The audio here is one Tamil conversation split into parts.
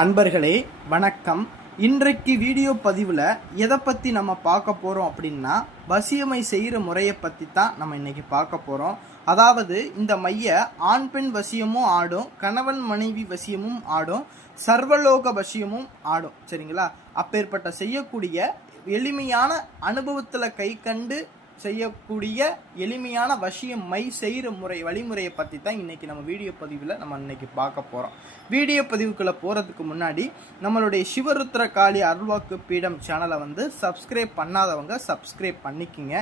அன்பர்களே வணக்கம். இன்றைக்கு வீடியோ பதிவில் எதை பற்றி நம்ம பார்க்க போகிறோம் அப்படின்னா, வசியமை செய்கிற முறையை பற்றி தான் நம்ம இன்னைக்கு பார்க்க போகிறோம். அதாவது இந்த மைய ஆண் பெண் வசியமும் ஆடும், கணவன் மனைவி வசியமும் ஆடும், சர்வலோக வசியமும் ஆடும். சரிங்களா? அப்பேற்பட்ட செய்யக்கூடிய எளிமையான அனுபவத்தில் கை கண்டு செய்யக்கூடிய எளிமையான வசியம் மை செய்கிற வழிமுறையை பற்றி தான் இன்றைக்கி நம்ம வீடியோ பதிவில் நம்ம இன்னைக்கு பார்க்க போகிறோம். வீடியோ பதிவுக்குள்ளே போகிறதுக்கு முன்னாடி நம்மளுடைய சிவருத்ர காளி அருள்வாக்கு பீடம் சேனலை சப்ஸ்கிரைப் பண்ணாதவங்க சப்ஸ்கிரைப் பண்ணிக்கிங்க.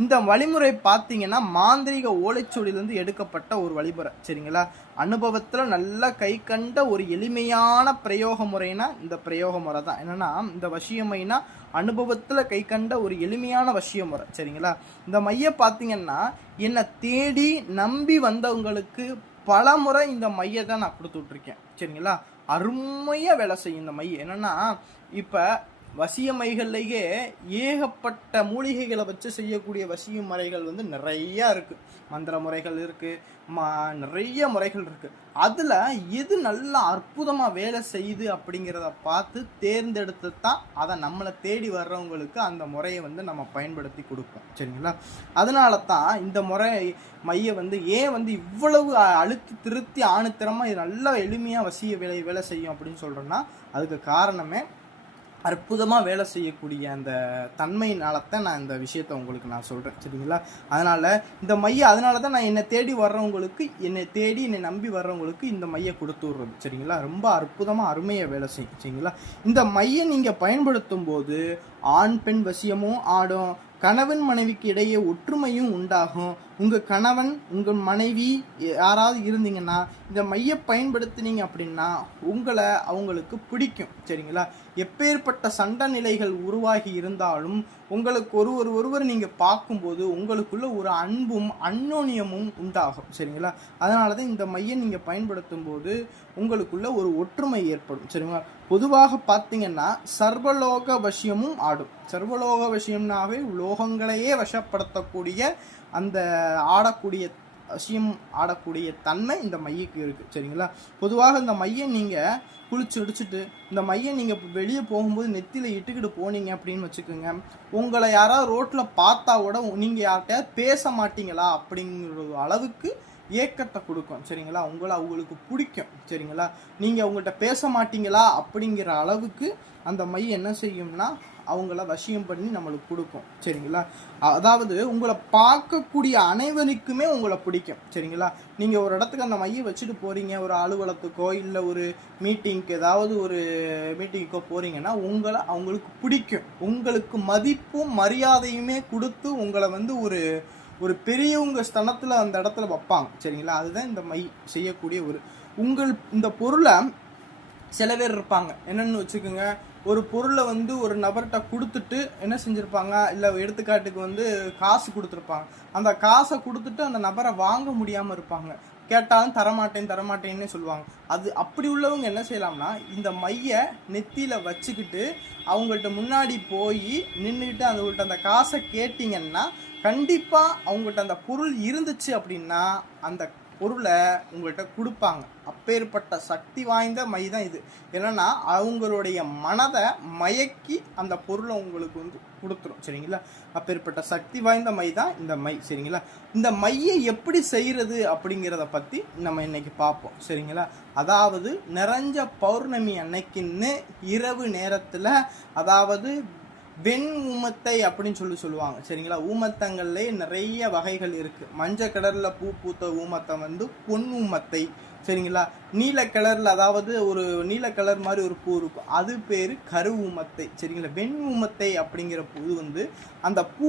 இந்த வழிமுறை பார்த்தீங்கன்னா மாந்திரிக ஓலைச்சுவடியிலேருந்து எடுக்கப்பட்ட ஒரு வழிமுறை. சரிங்களா? அனுபவத்தில் நல்லா கை கண்ட ஒரு எளிமையான பிரயோக முறைனா இந்த பிரயோக முறை தான். என்னென்னா, இந்த வசியமைனா அனுபவத்தில் கை கண்ட ஒரு எளிமையான வசிய முறை. சரிங்களா? இந்த மைய பார்த்தீங்கன்னா என்னை தேடி நம்பி வந்தவங்களுக்கு பல முறை இந்த மையை தான் நான் கொடுத்து விட்ருக்கேன். சரிங்களா? அருமையாக வேலை செய்யும் இந்த மை. என்னென்னா, இப்போ வசிய மைகள்லேயே ஏகப்பட்ட மூலிகைகளை வச்சு செய்யக்கூடிய வசிய முறைகள் நிறையா இருக்குது. மந்திர முறைகள் இருக்குது, நிறைய முறைகள் இருக்குது. அதில் எது நல்லா அற்புதமாக வேலை செய்யுது அப்படிங்கிறத பார்த்து தேர்ந்தெடுத்து தான் அதை நம்மளை தேடி வர்றவங்களுக்கு அந்த முறையை நம்ம பயன்படுத்தி கொடுப்போம். சரிங்களா? அதனால தான் இந்த முறை மைய ஏன் இவ்வளவு அழுத்தி திருத்தி ஆணுத்திரமாக இது நல்லா எளிமையாக வசிய வேலை செய்யும் அப்படின்னு சொல்கிறோன்னா, அதுக்கு காரணமே அற்புதமாக வேலை செய்யக்கூடிய அந்த தன்மையினால்தான் நான் இந்த விஷயத்தை உங்களுக்கு நான் சொல்கிறேன். சரிங்களா? அதனால் இந்த மையை அதனால தான் நான் என்னை தேடி வர்றவங்களுக்கு, என்னை நம்பி வர்றவங்களுக்கு இந்த மையை கொடுத்து விட்றது. சரிங்களா? ரொம்ப அற்புதமாக அருமையாக வேலை செய்யும். சரிங்களா? இந்த மையை நீங்கள் பயன்படுத்தும் போது ஆண் பெண் வசியமும் ஆடும், கணவன் மனைவிக்கு இடையே ஒற்றுமையும் உண்டாகும். உங்கள் கணவன் உங்கள் மனைவி யாராவது இருந்தீங்கன்னா இந்த மைய பயன்படுத்தினீங்க அப்படின்னா உங்களை அவங்களுக்கு பிடிக்கும். சரிங்களா? எப்பேற்பட்ட சண்டை நிலைகள் உருவாகி இருந்தாலும் உங்களுக்கு ஒருவர் நீங்கள் பார்க்கும்போது உங்களுக்குள்ள ஒரு அன்பும் அந்யோன்யமும் உண்டாகும். சரிங்களா? அதனால தான் இந்த மையை நீங்கள் பயன்படுத்தும் போது உங்களுக்குள்ள ஒரு ஒற்றுமை ஏற்படும். சரிங்களா? பொதுவாக பார்த்தீங்கன்னா சர்வலோக வசியமும் ஆடும். சர்வலோக வசியம்னாவே லோகங்களையே வசப்படுத்தக்கூடிய அந்த ஆடக்கூடிய தன்மை இந்த மையக்கு இருக்குது. சரிங்களா? பொதுவாக இந்த மையை நீங்கள் குளிச்சு இடிச்சுட்டு இந்த மையை நீங்கள் வெளியே போகும்போது நெத்தியில் இட்டுக்கிட்டு போனீங்க அப்படின்னு வச்சுக்கோங்க, உங்களை யாராவது ரோட்டில் பார்த்தா கூட நீங்கள் யார்கிட்டயாவது பேச மாட்டீங்களா அப்படிங்கிற அளவுக்கு ஏக்கத்தை கொடுக்கும். சரிங்களா? அவங்களுக்கு பிடிக்கும். சரிங்களா? நீங்கள் அவங்கள்ட்ட பேச மாட்டீங்களா அப்படிங்கிற அளவுக்கு அந்த மை என்ன செய்யும்னா அவங்கள வசியம் பண்ணி நம்மளுக்கு கொடுக்கும். சரிங்களா? அதாவது உங்களை பார்க்கக்கூடிய அனைவருக்குமே உங்களை பிடிக்கும். சரிங்களா? நீங்கள் ஒரு இடத்துக்கு அந்த மையை வச்சுட்டு போகிறீங்க, ஒரு அலுவலகத்துக்கோ இல்லை ஒரு மீட்டிங்க்கு ஏதாவது ஒரு மீட்டிங்க்கோ போகிறீங்கன்னா அவங்களுக்கு பிடிக்கும். உங்களுக்கு மதிப்பும் மரியாதையுமே கொடுத்து உங்களை ஒரு பெரியவங்க ஸ்தனத்தில் அந்த இடத்துல வைப்பாங்க. சரிங்களா? அதுதான் இந்த மை செய்யக்கூடிய இந்த பொருளை சில பேர் இருப்பாங்க. என்னென்னு வச்சுக்கோங்க, ஒரு பொருளை ஒரு நபர்கிட்ட கொடுத்துட்டு என்ன செஞ்சுருப்பாங்க, இல்லை எடுத்துக்காட்டுக்கு காசு கொடுத்துருப்பாங்க. அந்த காசை கொடுத்துட்டு அந்த நபரை வாங்க முடியாமல் இருப்பாங்க. கேட்டாலும் தரமாட்டேன்னே சொல்லுவாங்க. அப்படி உள்ளவங்க என்ன செய்யலாம்னா, இந்த மையை நெத்தியில் வச்சுக்கிட்டு அவங்கள்ட்ட முன்னாடி போய் நின்றுக்கிட்டு அவங்கள்ட்ட அந்த காசை கேட்டிங்கன்னா கண்டிப்பாக அவங்கள்ட்ட அந்த பொருள் இருந்துச்சு அப்படின்னா அந்த பொருளை உங்கள்கிட்ட கொடுப்பாங்க. அப்பேற்பட்ட சக்தி வாய்ந்த மை தான் இது. என்னன்னா அவங்களுடைய மனதை மயக்கி அந்த பொருளை உங்களுக்கு கொடுத்துரும். சரிங்களா? அப்பேற்பட்ட சக்தி வாய்ந்த மை தான் இந்த மை. சரிங்களா? இந்த மையை எப்படி செய்கிறது அப்படிங்கிறத பற்றி நம்ம இன்னைக்கு பார்ப்போம். சரிங்களா? அதாவது நிறைஞ்ச பௌர்ணமி அன்னைக்குன்னு இரவு நேரத்தில், அதாவது வெண் ஊமத்தை அப்படின்னு சொல்லுவாங்க. சரிங்களா? ஊமத்தங்கள்லே நிறைய வகைகள் இருக்குது. மஞ்சள் கலரில் பூ பூத்த ஊமத்தை பொன் ஊமத்தை. சரிங்களா? நீல கலரில், அதாவது ஒரு நீல கலர் மாதிரி ஒரு பூ இருக்கும், அது பேர் கரு ஊமத்தை. சரிங்களா? வெண் ஊமத்தை அப்படிங்கிற பூ அந்த பூ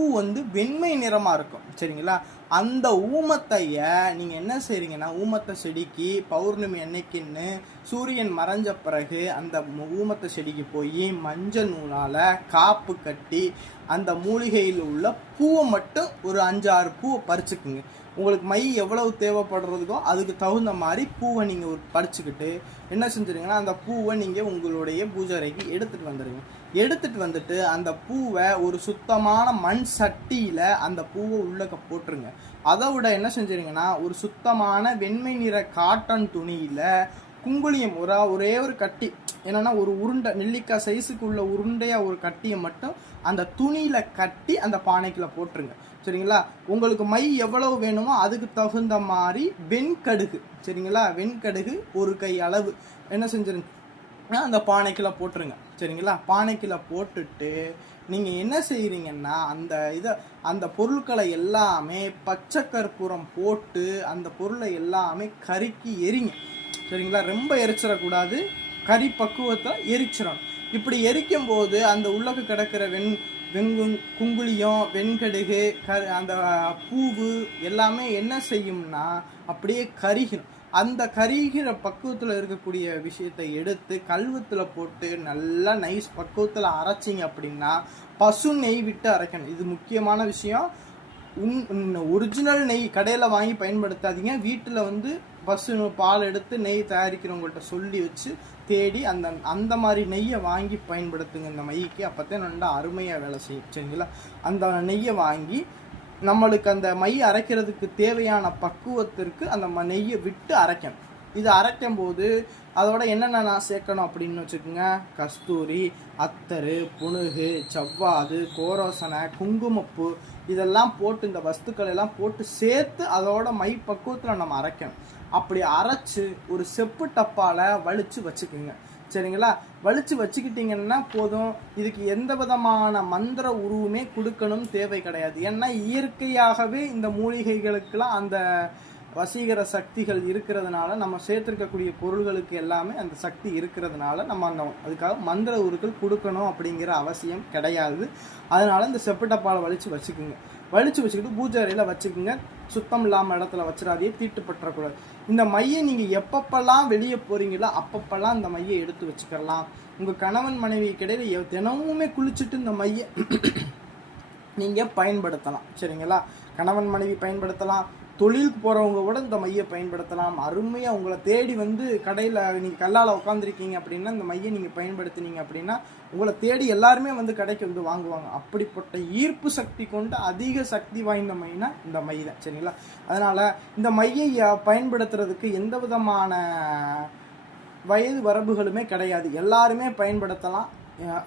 வெண்மை நிறமாக இருக்கும். சரிங்களா? அந்த ஊமத்தையை நீங்கள் என்ன செய்கிறீங்கன்னா, ஊமத்தை செடிக்கு பௌர்ணமி அன்னைக்குன்னு சூரியன் மறைஞ்ச பிறகு அந்த ஊமத்தை செடிக்கு போய் மஞ்சள் நூலால் காப்பு கட்டி அந்த மூலிகையில் உள்ள பூவை மட்டும் ஒரு 5-6 பூவை பறிச்சுக்குங்க. உங்களுக்கு மை எவ்வளவு தேவைப்படுறதுக்கோ அதுக்கு தகுந்த மாதிரி பூவை நீங்கள் பறிச்சுக்கிட்டு என்ன செஞ்சுருங்கன்னா, அந்த பூவை நீங்கள் உங்களுடைய பூஜை அறைக்கு எடுத்துகிட்டு வந்துட்டு அந்த பூவை ஒரு சுத்தமான மண் சட்டியில் அந்த பூவை உள்ளக்க போட்டுருங்க. அதை விட என்ன செஞ்சுருங்கன்னா, ஒரு சுத்தமான வெண்மை நிற காட்டன் துணியில் குங்குளியம் ஒரே ஒரு கட்டி, என்னன்னா ஒரு உருண்டை நெல்லிக்காய் சைஸுக்கு உள்ள உருண்டையா ஒரு கட்டியை மட்டும் அந்த துணியில கட்டி அந்த பானைக்குள்ள போட்டுருங்க. சரிங்களா? உங்களுக்கு மை எவ்வளவு வேணுமோ அதுக்கு தகுந்த மாதிரி வெண்கடுகு, சரிங்களா, வெண்கடுகு ஒரு கை அளவு என்ன செஞ்சிருங்க அந்த பானைக்குள்ள போட்டுருங்க. சரிங்களா? பானைக்குள்ள போட்டுட்டு நீங்க என்ன செய்யறீங்கன்னா அந்த பொருட்களை எல்லாமே பச்சை கற்பூரம் போட்டு அந்த பொருளை எல்லாமே கருக்கி எரிங்க. சரிங்களா? ரொம்ப எரிச்சிடக்கூடாது, கறி பக்குவத்தில் எரிச்சிடணும். இப்படி எரிக்கும் போது அந்த உள்ளக்கு கிடக்கிற குங்குளியம், வெண்கடுகு, அந்த பூவு எல்லாமே என்ன செய்யும்னா அப்படியே கருகிடும். அந்த கருகிற பக்குவத்தில் இருக்கக்கூடிய விஷயத்தை எடுத்து கல்வத்தில் போட்டு நல்லா நைஸ் பக்குவத்தில் அரைச்சிங்க அப்படின்னா பசு நெய் விட்டு அரைக்கணும். இது முக்கியமான விஷயம். ஒரிஜினல் நெய் கடையில் வாங்கி பயன்படுத்தாதீங்க. வீட்டில் பசு பால் எடுத்து நெய் தயாரிக்கிறவங்கள்ட்ட சொல்லி வச்சு தேடி அந்த மாதிரி நெய்யை வாங்கி பயன்படுத்துங்க இந்த மைக்கு. அப்போத்தான் நல்லா அருமையாக வேலை செய்யும். சரிங்களா? அந்த நெய்யை வாங்கி நம்மளுக்கு அந்த மை அரைக்கிறதுக்கு தேவையான பக்குவத்திற்கு அந்த நெய்யை விட்டு அரைக்கணும். இது அரைக்கும் போது அதோட என்னென்ன சேர்க்கணும் அப்படின்னு வச்சுக்கோங்க. கஸ்தூரி, அத்தரு, புனுகு, செவ்வாது, கோரோசனை, குங்குமப்பூ இதெல்லாம் போட்டு இந்த வஸ்துக்கள் எல்லாம் போட்டு சேர்த்து அதோட மை பக்குவத்தில் நம்ம அரைக்கணும். அப்படி அரைச்சு ஒரு செப்பு டப்பால வலிச்சு வச்சுக்கோங்க. சரிங்களா? வலிச்சு வச்சுக்கிட்டீங்கன்னா போதும். இதுக்கு எந்த விதமான மந்திர உருவுமே கொடுக்கணும் தேவை கிடையாது. ஏன்னா இயற்கையாகவே இந்த மூலிகைகளுக்கெல்லாம் அந்த வசீகர சக்திகள் இருக்கிறதுனால, நம்ம சேர்த்துருக்கக்கூடிய பொருள்களுக்கு எல்லாமே அந்த சக்தி இருக்கிறதுனால நம்ம அதுக்காக மந்திர உருக்கள் கொடுக்கணும் அப்படிங்கிற அவசியம் கிடையாது. அதனால இந்த செப்பு டப்பால வலிச்சு வச்சுக்குங்க. வலிச்சு வச்சுக்கிட்டு பூஜை அறையில் வச்சுக்கோங்க. சுத்தம் இல்லாமல் இடத்துல வச்சிடாதே, தீட்டு பற்றக்கூடாது. இந்த மையை நீங்கள் எப்பப்பெல்லாம் வெளியே போகிறீங்களோ அப்பப்பெல்லாம் இந்த மையை எடுத்து வச்சுக்கலாம். உங்கள் கணவன் மனைவி கிடையில தினமுமே குளிச்சுட்டு இந்த மையை நீங்கள் பயன்படுத்தலாம். சரிங்களா? கணவன் மனைவி பயன்படுத்தலாம், தொழிலுக்கு போகிறவங்க கூட இந்த மையை பயன்படுத்தலாம். அருமையாக உங்களை தேடி கடையில் நீங்கள் கல்லால் உட்காந்துருக்கீங்க அப்படின்னா இந்த மையை நீங்கள் பயன்படுத்தினீங்க அப்படின்னா உங்களை தேடி எல்லாருமே கடைக்கு வாங்குவாங்க. அப்படிப்பட்ட ஈர்ப்பு சக்தி கொண்டு அதிக சக்தி வாய்ந்த மைனா இந்த மை தான். சரிங்களா? அதனால் இந்த மையை பயன்படுத்துறதுக்கு எந்த விதமான வயது வரம்புகளுமே கிடையாது, எல்லாருமே பயன்படுத்தலாம்.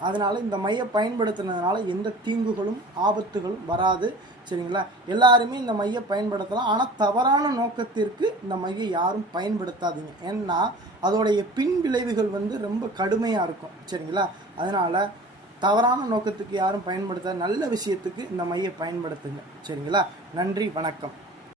அதனால இந்த மையை பயன்படுத்துனதுனால எந்த தீங்குகளும் ஆபத்துகளும் வராது. சரிங்களா? எல்லாருமே இந்த மையை பயன்படுத்தலாம். ஆனால் தவறான நோக்கத்திற்கு இந்த மையை யாரும் பயன்படுத்தாதீங்க. ஏன்னா அதோடைய பின் விளைவுகள் ரொம்ப கடுமையாக இருக்கும். சரிங்களா? அதனால தவறான நோக்கத்துக்கு யாரும் பயன்படுத்த, நல்ல விஷயத்துக்கு இந்த மையை பயன்படுத்துங்க. சரிங்களா? நன்றி, வணக்கம்.